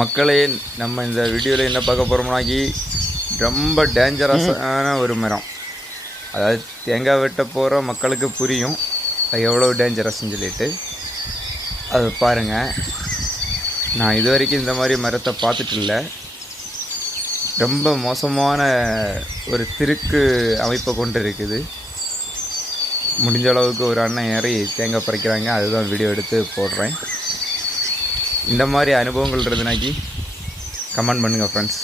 மக்களே, நம்ம இந்த வீடியோவில் என்ன பார்க்க போகிறோம்னாக்கி ரொம்ப டேஞ்சரஸான ஒரு மரம். அதாவது தேங்காய் வெட்ட போகிற மக்களுக்கு புரியும் அது எவ்வளோ டேஞ்சரஸ்ன்னு சொல்லிட்டு. அது பாருங்கள், நான் இது வரைக்கும் இந்த மாதிரி மரத்தை பார்த்துட்டு இல்லை. ரொம்ப மோசமான ஒரு திருக்கு அமைப்பை கொண்டு இருக்குது. முடிஞ்ச அளவுக்கு ஒரு அண்ணன் ஏறி தேங்காய் பறிக்கிறாங்க, அதுதான் வீடியோ எடுத்து போடுறேன். இந்த மாதிரி அனுபவங்கள் இருந்துனாக்கி கமெண்ட் பண்ணுங்கள் ஃப்ரெண்ட்ஸ்.